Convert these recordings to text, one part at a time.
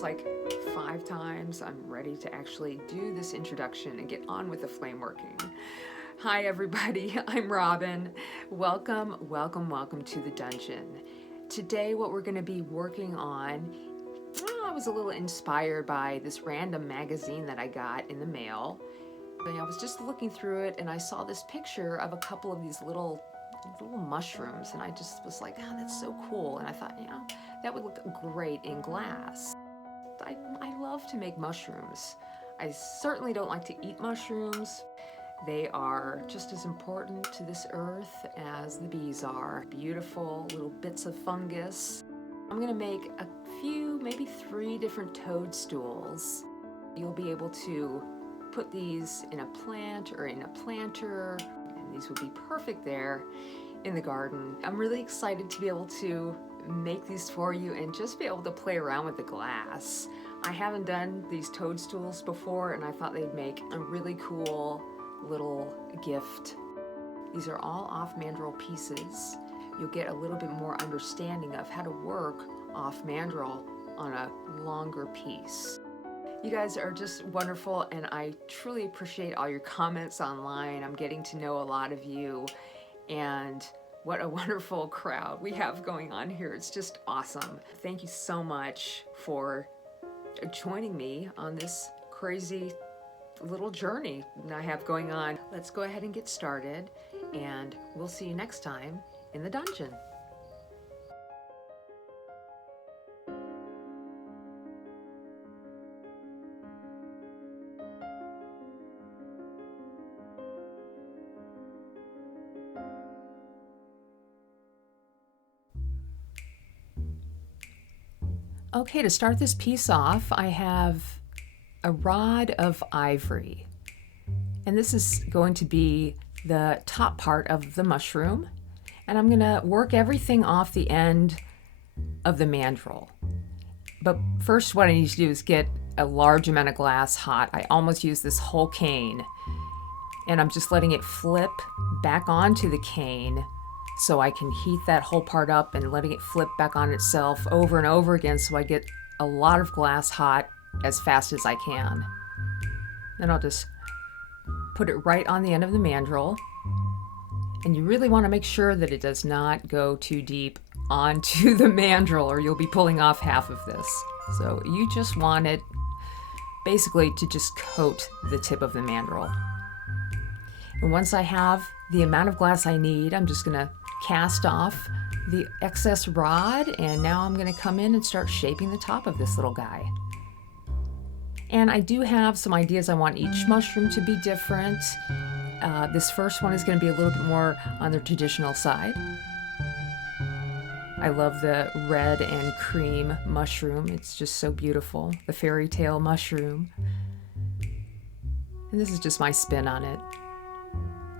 this like 5 times. I'm ready to actually do this introduction and get on with the flame working. Hi everybody, I'm Robin. Welcome, welcome, welcome to the dungeon. Today what we're going to be working on, I was a little inspired by this random magazine that I got in the mail. I was just looking through it and I saw this picture of a couple of these little mushrooms, and I just was like, oh, that's so cool. And I thought, you know, that would look great in glass. I love to make mushrooms. I certainly don't like to eat mushrooms. They are just as important to this earth as the bees are. Beautiful little bits of fungus. I'm gonna make a few, maybe 3 different toadstools. You'll be able to put these in a plant or in a planter, and these would be perfect there in the garden. I'm really excited to be able to make these for you and just be able to play around with the glass. I haven't done these toadstools before, and I thought they'd make a really cool little gift. These are all off-mandrel pieces. You'll get a little bit more understanding of how to work off-mandrel on a longer piece. You guys are just wonderful, and I truly appreciate all your comments online. I'm getting to know a lot of you, and what a wonderful crowd we have going on here. It's just awesome. Thank you so much for joining me on this crazy little journey I have going on. Let's go ahead and get started, and we'll see you next time in the dungeon. Okay, to start this piece off, I have a rod of ivory, and this is going to be the top part of the mushroom, and I'm gonna work everything off the end of the mandrel. But first, what I need to do is get a large amount of glass hot. I almost used this whole cane, and I'm just letting it flip back onto the cane so I can heat that whole part up and letting it flip back on itself over and over again so I get a lot of glass hot as fast as I can. Then I'll just put it right on the end of the mandrel. And you really want to make sure that it does not go too deep onto the mandrel, or you'll be pulling off half of this. So you just want it basically to just coat the tip of the mandrel. And once I have the amount of glass I need, I'm just gonna cast off the excess rod, and now I'm gonna come in and start shaping the top of this little guy. And I do have some ideas. I want each mushroom to be different. This first one is gonna be a little bit more on the traditional side. I love the red and cream mushroom. It's just so beautiful. The fairy tale mushroom. And this is just my spin on it.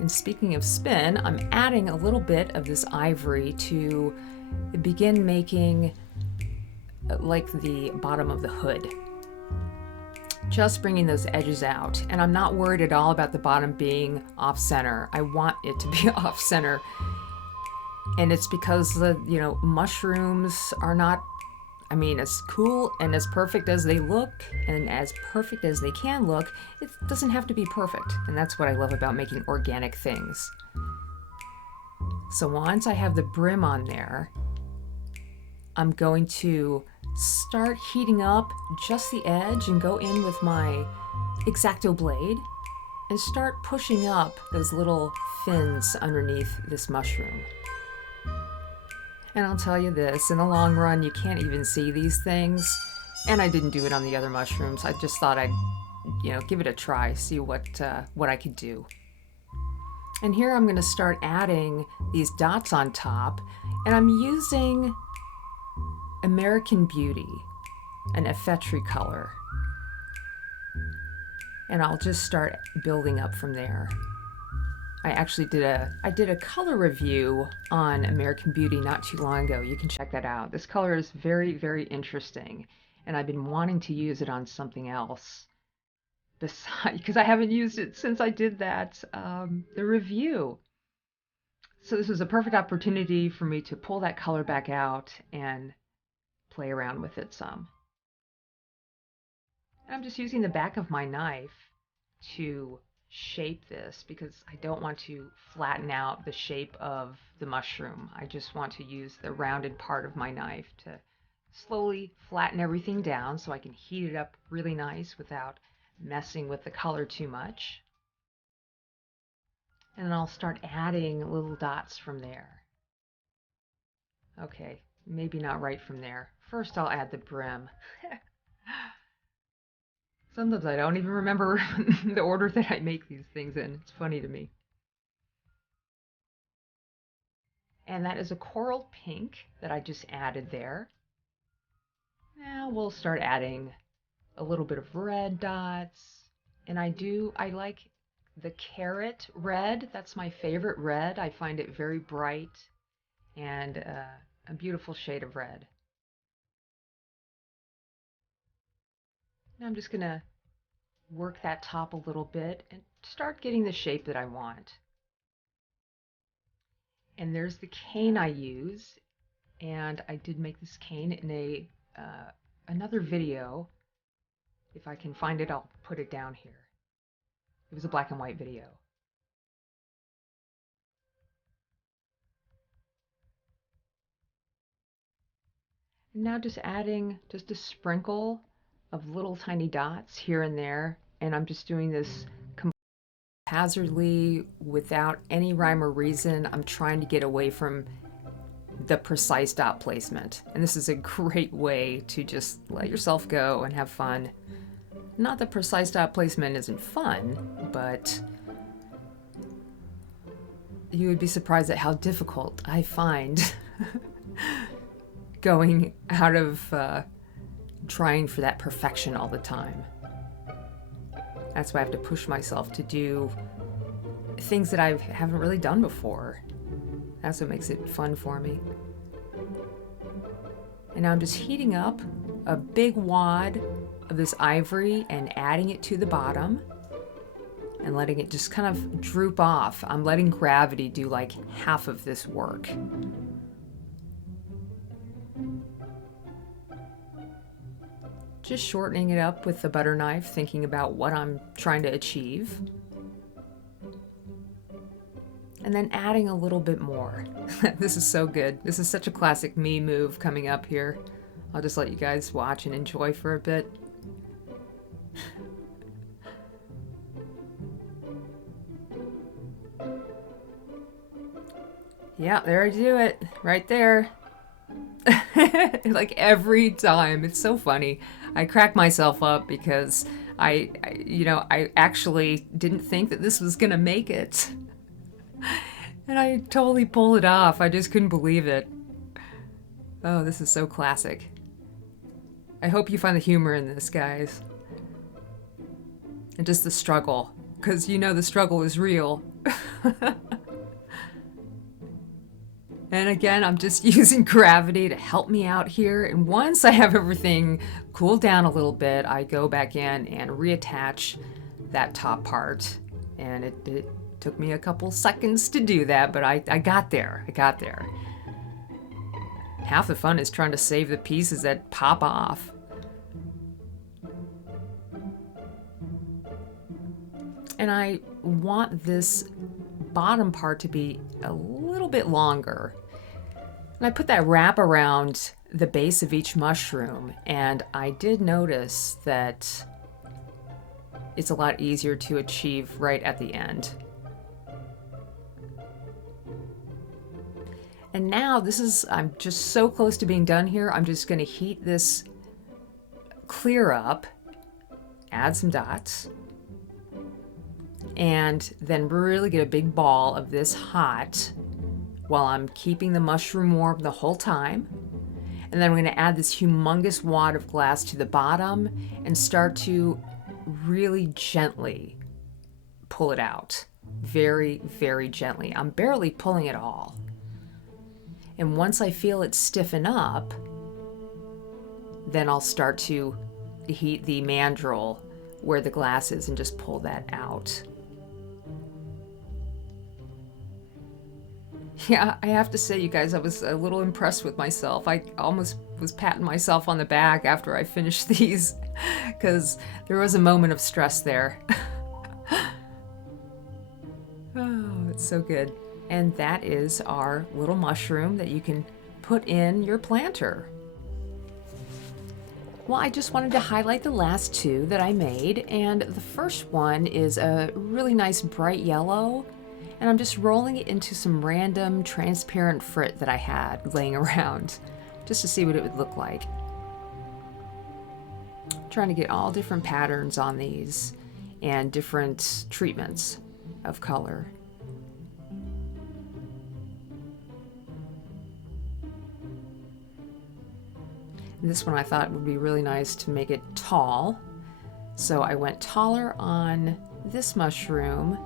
And speaking of spin, I'm adding a little bit of this ivory to begin making like the bottom of the hood. Just bringing those edges out. And I'm not worried at all about the bottom being off center. I want it to be off center. And it's because the, mushrooms are not, as cool and as perfect as they look and as perfect as they can look, it doesn't have to be perfect. And that's what I love about making organic things. So once I have the brim on there, I'm going to start heating up just the edge and go in with my Xoxoxo blade and start pushing up those little fins underneath this mushroom. And I'll tell you this, in the long run, you can't even see these things. And I didn't do it on the other mushrooms. I just thought I'd, give it a try, see what I could do. And here I'm gonna start adding these dots on top, and I'm using American Beauty, an effetry color. And I'll just start building up from there. I actually did a color review on American Beauty not too long ago. You can check that out. This color is very, very interesting, and I've been wanting to use it on something else besides, because I haven't used it since I did that the review. So this was a perfect opportunity for me to pull that color back out and play around with it some. I'm just using the back of my knife to shape this because I don't want to flatten out the shape of the mushroom. I just want to use the rounded part of my knife to slowly flatten everything down so I can heat it up really nice without messing with the color too much. And then I'll start adding little dots from there. Okay, maybe not right from there. First I'll add the brim. Sometimes I don't even remember the order that I make these things in. It's funny to me. And that is a coral pink that I just added there. Now we'll start adding a little bit of red dots. And I like the carrot red. That's my favorite red. I find it very bright and a beautiful shade of red. Now I'm just going to work that top a little bit and start getting the shape that I want. And there's the cane I use, and I did make this cane in another video. If I can find it, I'll put it down here. It was a black and white video. And now just adding just a sprinkle of little tiny dots here and there, and I'm just doing this haphazardly without any rhyme or reason. I'm trying to get away from the precise dot placement, and this is a great way to just let yourself go and have fun. Not that precise dot placement isn't fun, but you would be surprised at how difficult I find going out of trying for that perfection all the time. That's why I have to push myself to do things that I haven't really done before. That's what makes it fun for me. And now I'm just heating up a big wad of this ivory and adding it to the bottom and letting it just kind of droop off. I'm letting gravity do like half of this work. Just shortening it up with the butter knife, thinking about what I'm trying to achieve. And then adding a little bit more. This is so good. This is such a classic me move coming up here. I'll just let you guys watch and enjoy for a bit. Yeah, there I do it. Right there. Like every time. It's so funny. I crack myself up because I actually didn't think that this was gonna make it. And I totally pull it off. I just couldn't believe it. Oh, this is so classic. I hope you find the humor in this, guys. And just the struggle. Because the struggle is real. And again, I'm just using gravity to help me out here. And once I have everything cooled down a little bit, I go back in and reattach that top part. And it took me a couple seconds to do that, but I got there. I got there. Half the fun is trying to save the pieces that pop off. And I want this bottom part to be a little bit longer. And I put that wrap around the base of each mushroom, and I did notice that it's a lot easier to achieve right at the end. And now I'm just so close to being done here. I'm just going to heat this clear up, add some dots, and then really get a big ball of this hot while I'm keeping the mushroom warm the whole time. And then I'm going to add this humongous wad of glass to the bottom and start to really gently pull it out. Very, very gently. I'm barely pulling it all. And once I feel it stiffen up, then I'll start to heat the mandrel where the glass is and just pull that out. Yeah, I have to say, you guys, I was a little impressed with myself. I almost was patting myself on the back after I finished these. because there was a moment of stress there. Oh, it's so good. And that is our little mushroom that you can put in your planter. Well, I just wanted to highlight the last two that I made, and the first one is a really nice bright yellow, and I'm just rolling it into some random transparent frit that I had laying around, just to see what it would look like. Trying to get all different patterns on these and different treatments of color. This one I thought would be really nice to make it tall. So I went taller on this mushroom,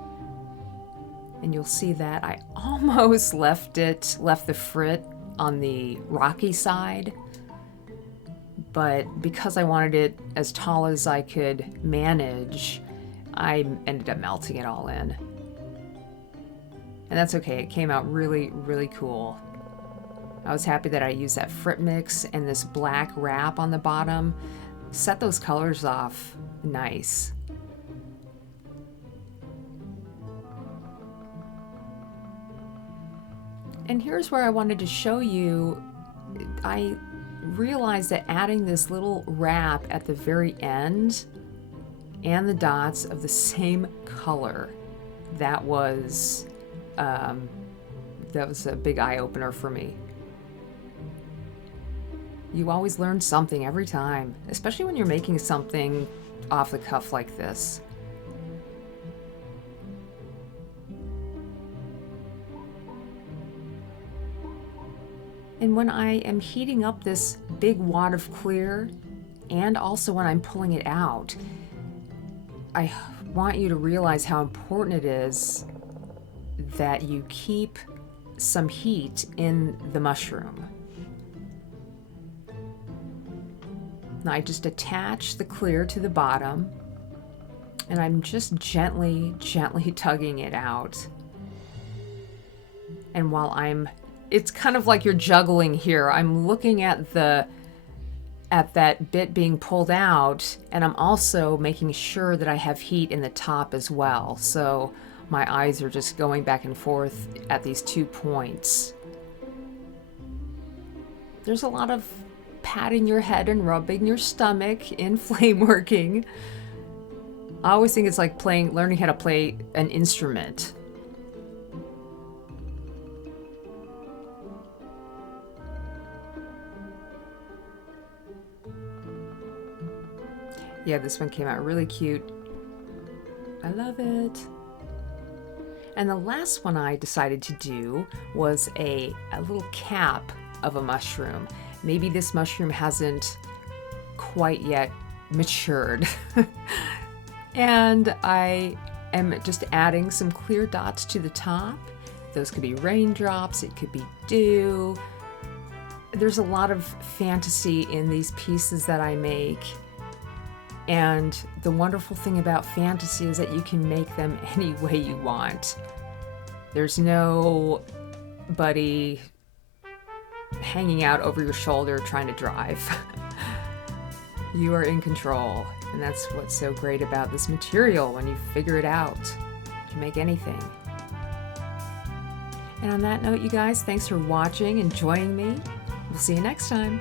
and you'll see that I almost left the frit on the rocky side. But because I wanted it as tall as I could manage, I ended up melting it all in. And that's okay, it came out really, really cool. I was happy that I used that frit mix and this black wrap on the bottom. Set those colors off nice. And here's where I wanted to show you, I realized that adding this little wrap at the very end and the dots of the same color, that was a big eye-opener for me. You always learn something every time, especially when you're making something off the cuff like this. And when I am heating up this big wad of clear, and also when I'm pulling it out, I want you to realize how important it is that you keep some heat in the mushroom. Now I just attach the clear to the bottom, and I'm just gently tugging it out. And while it's kind of like you're juggling here. I'm looking at that bit being pulled out, and I'm also making sure that I have heat in the top as well. So my eyes are just going back and forth at these 2 points. There's a lot of patting your head and rubbing your stomach in flame working. I always think it's like learning how to play an instrument. Yeah, this one came out really cute. I love it. And the last one I decided to do was a little cap of a mushroom. Maybe this mushroom hasn't quite yet matured. And I am just adding some clear dots to the top. Those could be raindrops, it could be dew. There's a lot of fantasy in these pieces that I make. And the wonderful thing about fantasy is that you can make them any way you want. There's nobody hanging out over your shoulder trying to drive. You are in control, and that's what's so great about this material. When you figure it out, you can make anything. And on that note, you guys, thanks for watching and joining me. We'll see you next time.